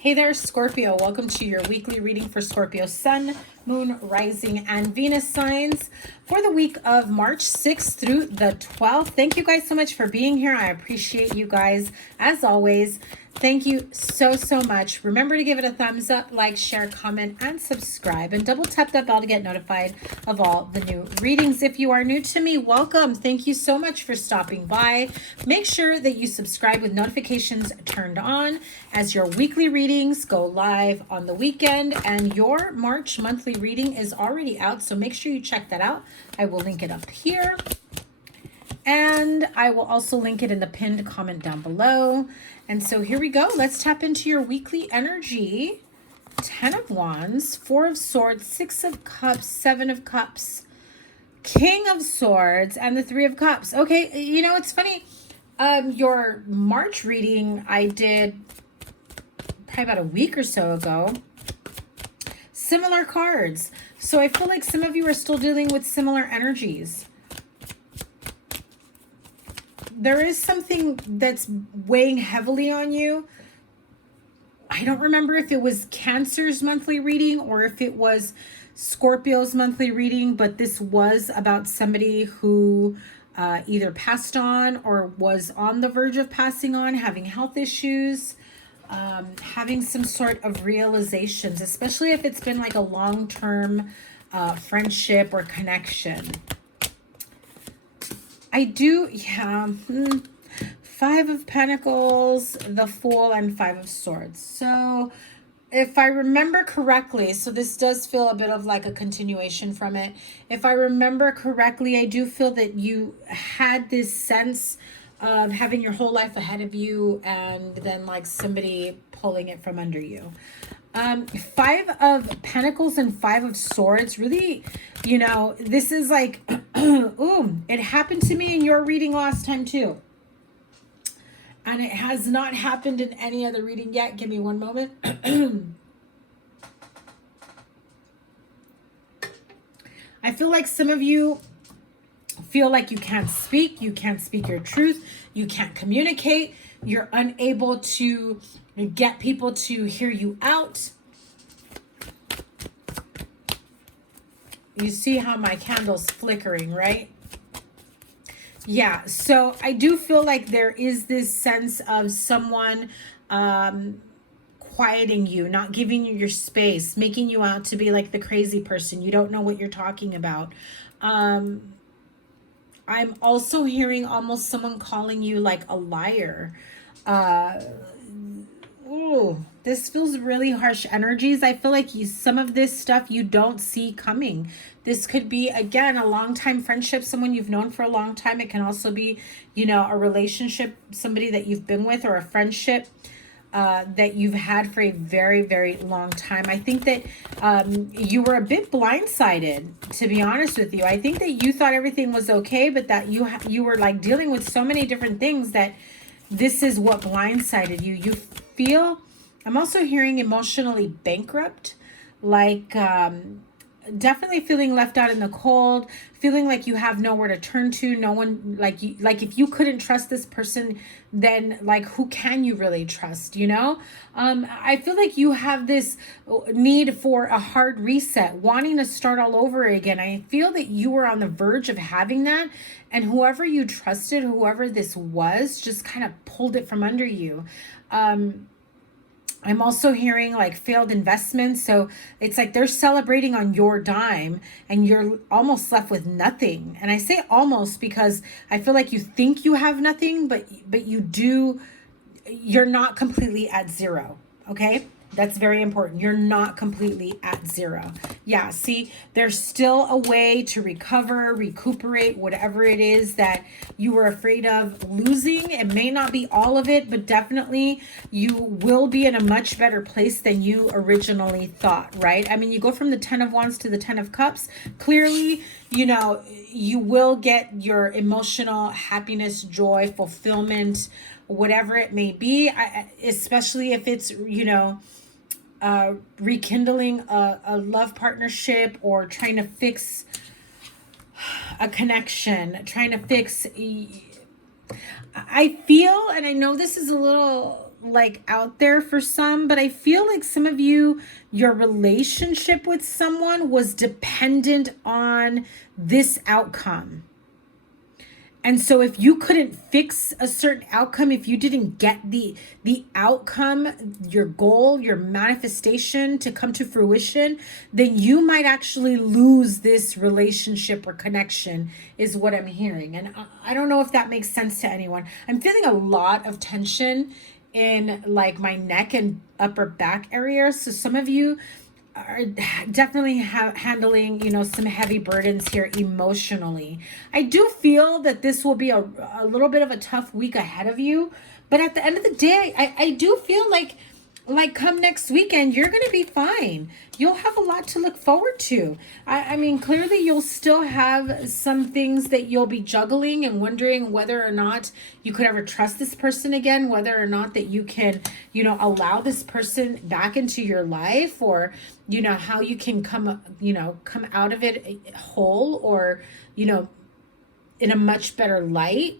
Hey there, Scorpio. Welcome to your weekly reading for Scorpio Sun, Moon, Rising, and Venus signs for the week of March 6th through the 12th. Thank you guys so much for being here. I appreciate you guys as always. Thank you so much. Remember to give it a thumbs up, like, share, comment, and subscribe. And double tap that bell to get notified of all the new readings. If you are new to me, welcome. Thank you so much for stopping by. Make sure that you subscribe with notifications turned on as your weekly readings go live on the weekend. And your March monthly reading is already out, so make sure you check that out. I will link it up here. And I will also link it in the pinned comment down below. And so here we go. Let's tap into your weekly energy. 10 of Wands, 4 of Swords, 6 of Cups, 7 of Cups, King of Swords, and the 3 of Cups. Okay, you know, it's funny. Your March reading I did probably about a week or so ago. Similar cards. So I feel like some of you are still dealing with similar energies. There is something that's weighing heavily on you. I don't remember if it was Cancer's monthly reading or if it was Scorpio's monthly reading, but this was about somebody who either passed on or was on the verge of passing on, having health issues, having some sort of realizations, especially if it's been like a long-term friendship or connection. I do, yeah, 5 of Pentacles, the Fool, and 5 of Swords. So if I remember correctly, so this does feel a bit of like a continuation from it. If I remember correctly, I do feel that you had this sense of having your whole life ahead of you and then like somebody pulling it from under you. 5 of Pentacles and 5 of Swords, really, you know, this is like, ooh, it happened to me in your reading last time too. And it has not happened in any other reading yet. Give me one moment. I feel like some of you feel like you can't speak your truth, you can't communicate, you're unable to get people to hear you out. You see how my candle's flickering, right? Yeah, so I do feel like there is this sense of someone quieting you, not giving you your space, making you out to be like the crazy person. You don't know what you're talking about. I'm also hearing almost someone calling you like a liar. Ooh, this feels really harsh energies. I feel like some of this stuff you don't see coming. This could be, again, a long-time friendship, someone you've known for a long time. It can also be, you know, a relationship, somebody that you've been with, or a friendship that you've had for a very long time. I think that you were a bit blindsided, to be honest with you. I think that you thought everything was okay, but that you were like dealing with so many different things that this is what blindsided you. You feel, I'm also hearing emotionally bankrupt, like definitely feeling left out in the cold, feeling like you have nowhere to turn to, no one, like if you couldn't trust this person, then like who can you really trust, you know? I feel like you have this need for a hard reset, wanting to start all over again. I feel that you were on the verge of having that, and whoever you trusted, whoever this was, just kind of pulled it from under you. I'm also hearing like failed investments. So it's like they're celebrating on your dime and you're almost left with nothing. And I say almost because I feel like you think you have nothing, but you're not completely at zero. Okay. That's very important. You're not completely at zero. Yeah, see, there's still a way to recover, recuperate, whatever it is that you were afraid of losing. It may not be all of it, but definitely you will be in a much better place than you originally thought, right? I mean, you go from the 10 of Wands to the 10 of Cups. Clearly, you know, you will get your emotional happiness, joy, fulfillment, whatever it may be, especially if it's, you know, rekindling a love partnership or trying to fix a connection, trying to fix. I feel, and I know this is a little like out there for some, but I feel like some of you, your relationship with someone was dependent on this outcome. And so if you couldn't fix a certain outcome, if you didn't get the outcome, your goal, your manifestation to come to fruition, then you might actually lose this relationship or connection, is what I'm hearing. And I don't know if that makes sense to anyone. I'm feeling a lot of tension in like my neck and upper back area. So some of you are definitely handling, you know, some heavy burdens here emotionally. I do feel that this will be a little bit of a tough week ahead of you, but at the end of the day, I do feel like come next weekend, you're going to be fine. You'll have a lot to look forward to. I mean, clearly you'll still have some things that you'll be juggling and wondering whether or not you could ever trust this person again, whether or not that you can, you know, allow this person back into your life, or, you know, how you can come out of it whole, or, you know, in a much better light.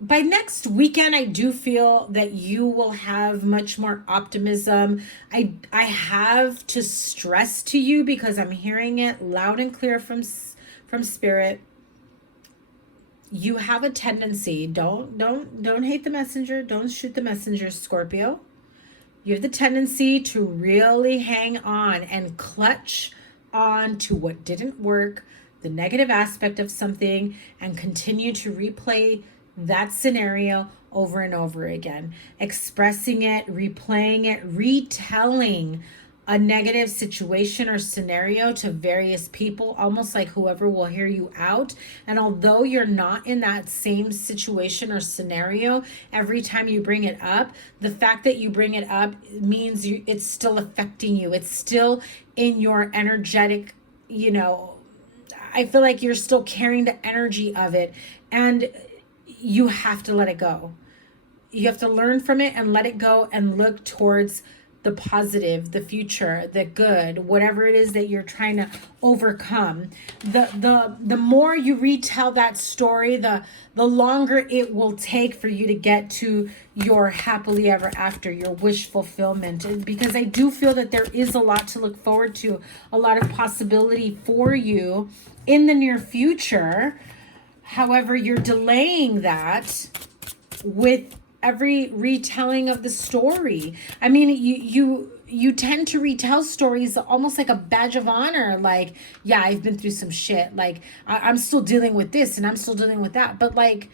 By next weekend, I do feel that you will have much more optimism. I have to stress to you, because I'm hearing it loud and clear from spirit. You have a tendency, don't hate the messenger, don't shoot the messenger, Scorpio. You have the tendency to really hang on and clutch on to what didn't work, the negative aspect of something, and continue to replay that scenario over and over again, expressing it, replaying it, retelling a negative situation or scenario to various people, almost like whoever will hear you out. And although you're not in that same situation or scenario, every time you bring it up, the fact that you bring it up means it's still affecting you. It's still in your energetic, you know, I feel like you're still carrying the energy of it, and you have to let it go. You have to learn from it and let it go and look towards the positive, the future, the good, whatever it is that you're trying to overcome. The more you retell that story, the longer it will take for you to get to your happily ever after, your wish fulfillment. And because I do feel that there is a lot to look forward to, a lot of possibility for you in the near future. However, you're delaying that with every retelling of the story. I mean, you tend to retell stories almost like a badge of honor. Like, yeah, I've been through some shit. Like, I'm still dealing with this and I'm still dealing with that. But like,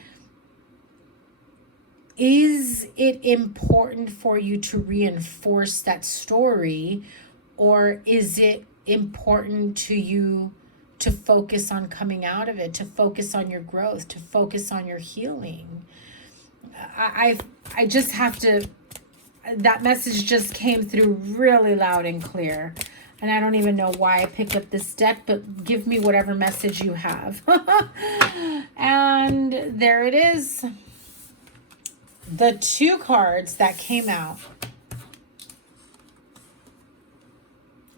is it important for you to reinforce that story, or is it important to you to focus on coming out of it, to focus on your growth, to focus on your healing? I just have to, that message just came through really loud and clear. And I don't even know why I picked up this deck, but give me whatever message you have. And there it is. The two cards that came out.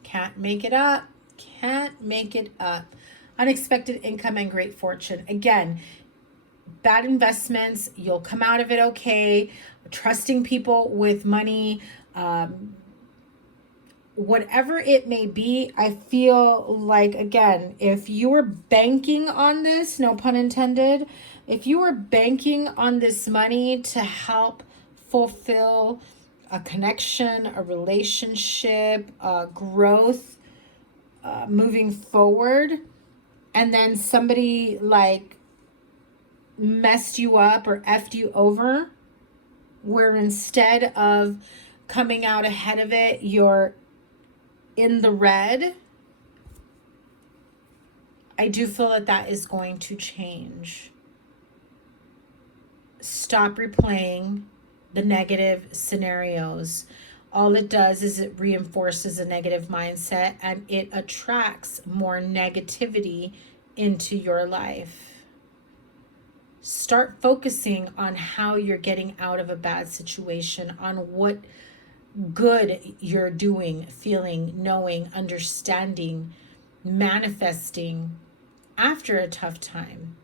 Can't make it up. Can't make it up. Unexpected income and great fortune. Again, bad investments, you'll come out of it okay. Trusting people with money, whatever it may be. I feel like, again, if you were banking on this, no pun intended, if you were banking on this money to help fulfill a connection, a relationship, growth, moving forward, and then somebody like messed you up or effed you over, where instead of coming out ahead of it, you're in the red, I do feel that that is going to change. Stop replaying the negative scenarios. All it does is it reinforces a negative mindset, and it attracts more negativity into your life. Start focusing on how you're getting out of a bad situation, on what good you're doing, feeling, knowing, understanding, manifesting after a tough time.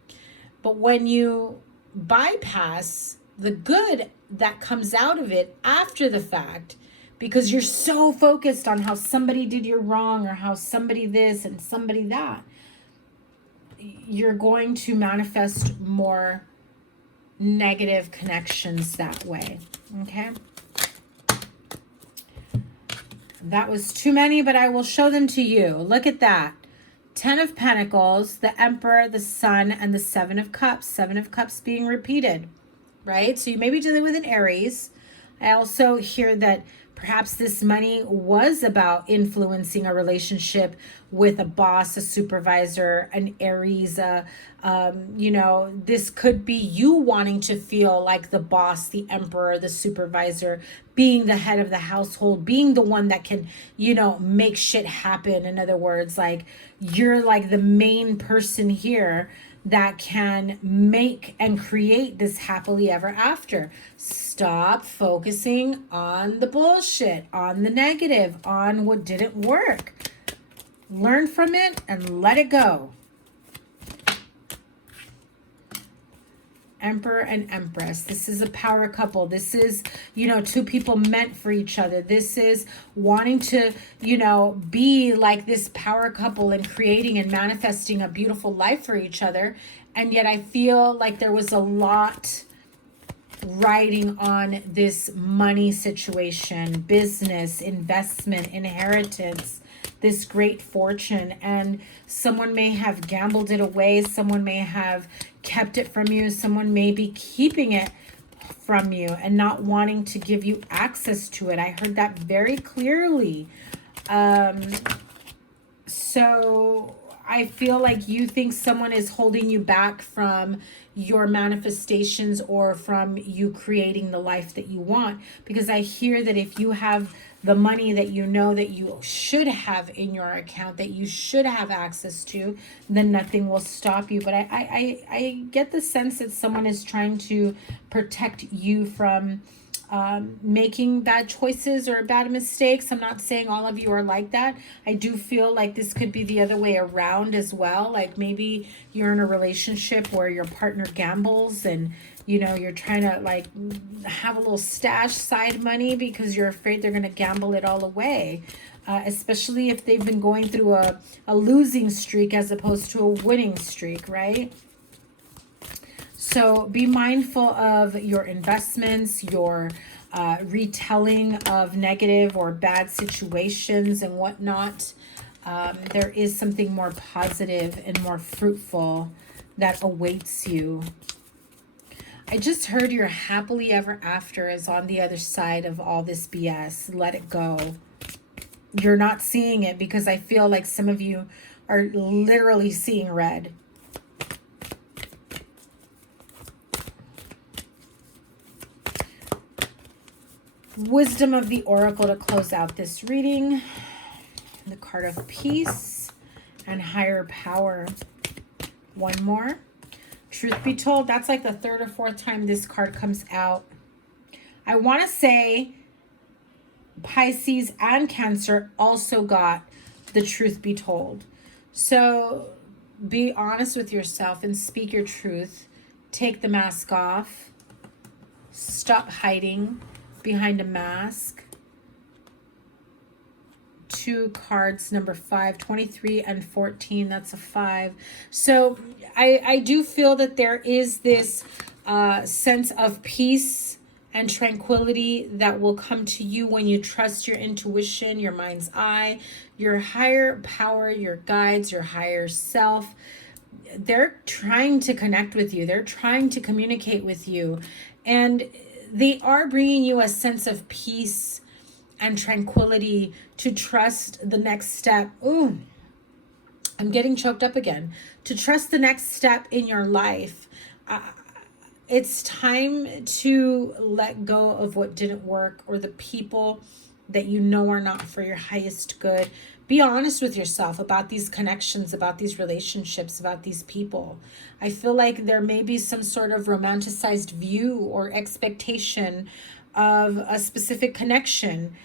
But when you bypass the good that comes out of it after the fact, because you're so focused on how somebody did you wrong or how somebody this and somebody that, you're going to manifest more negative connections that way. Okay. That was too many, but I will show them to you. Look at that. 10 of Pentacles, the Emperor, the Sun, and the 7 of Cups. 7 of Cups being repeated, right? So you may be dealing with an Aries. I also hear that perhaps this money was about influencing a relationship with a boss, a supervisor, an Aries. You know, this could be you wanting to feel like the boss, the emperor, the supervisor, being the head of the household, being the one that can, you know, make shit happen. In other words, like you're like the main person here that can make and create this happily ever after. Stop focusing on the bullshit, on the negative, on what didn't work. Learn from it and let it go. Emperor and Empress. This is a power couple. This is, you know, two people meant for each other. This is wanting to, you know, be like this power couple and creating and manifesting a beautiful life for each other. And yet I feel like there was a lot riding on this money situation, business, investment, inheritance, this great fortune, and someone may have gambled it away, someone may have kept it from you, someone may be keeping it from you and not wanting to give you access to it. I heard that very clearly. So I feel like you think someone is holding you back from your manifestations or from you creating the life that you want, because I hear that if you have the money that you know that you should have in your account, that you should have access to, then nothing will stop you. But I get the sense that someone is trying to protect you from making bad choices or bad mistakes. I'm not saying all of you are like that. I do feel like this could be the other way around as well. Like maybe you're in a relationship where your partner gambles and, you know, you're trying to like have a little stash side money because you're afraid they're going to gamble it all away. Especially if they've been going through a losing streak as opposed to a winning streak, right? So be mindful of your investments, your retelling of negative or bad situations and whatnot. There is something more positive and more fruitful that awaits you. I just heard your happily ever after is on the other side of all this BS. Let it go. You're not seeing it because I feel like some of you are literally seeing red. Wisdom of the Oracle to close out this reading. The card of peace and higher power. One more. Truth be told, that's like the third or fourth time this card comes out. I want to say Pisces and Cancer also got the truth be told. So be honest with yourself and speak your truth. Take the mask off. Stop hiding behind a mask. 2 cards, number 5, 23 and 14, that's a 5. So I do feel that there is this sense of peace and tranquility that will come to you when you trust your intuition, your mind's eye, your higher power, your guides, your higher self. They're trying to connect with you. They're trying to communicate with you. And they are bringing you a sense of peace and tranquility to trust the next step. Ooh, I'm getting choked up again. To trust the next step in your life. It's time to let go of what didn't work or the people that you know are not for your highest good. Be honest with yourself about these connections, about these relationships, about these people. I feel like there may be some sort of romanticized view or expectation of a specific connection.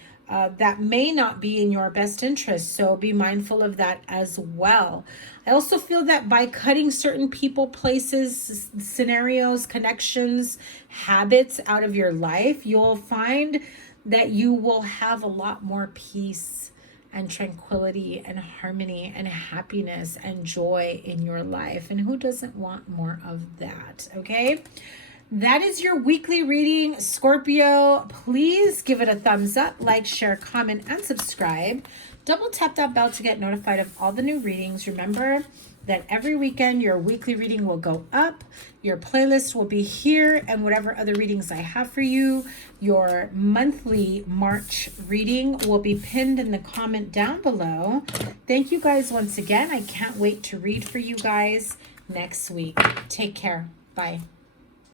that may not be in your best interest. So be mindful of that as well. I also feel that by cutting certain people, places, scenarios, connections, habits out of your life, you'll find that you will have a lot more peace and tranquility and harmony and happiness and joy in your life. And who doesn't want more of that? Okay. That is your weekly reading, Scorpio. Please give it a thumbs up, like, share, comment, and subscribe. Double tap that bell to get notified of all the new readings. Remember that every weekend your weekly reading will go up. Your playlist will be here, and whatever other readings I have for you, your monthly March reading will be pinned in the comment down below. Thank you guys once again. I can't wait to read for you guys next week. Take care. Bye.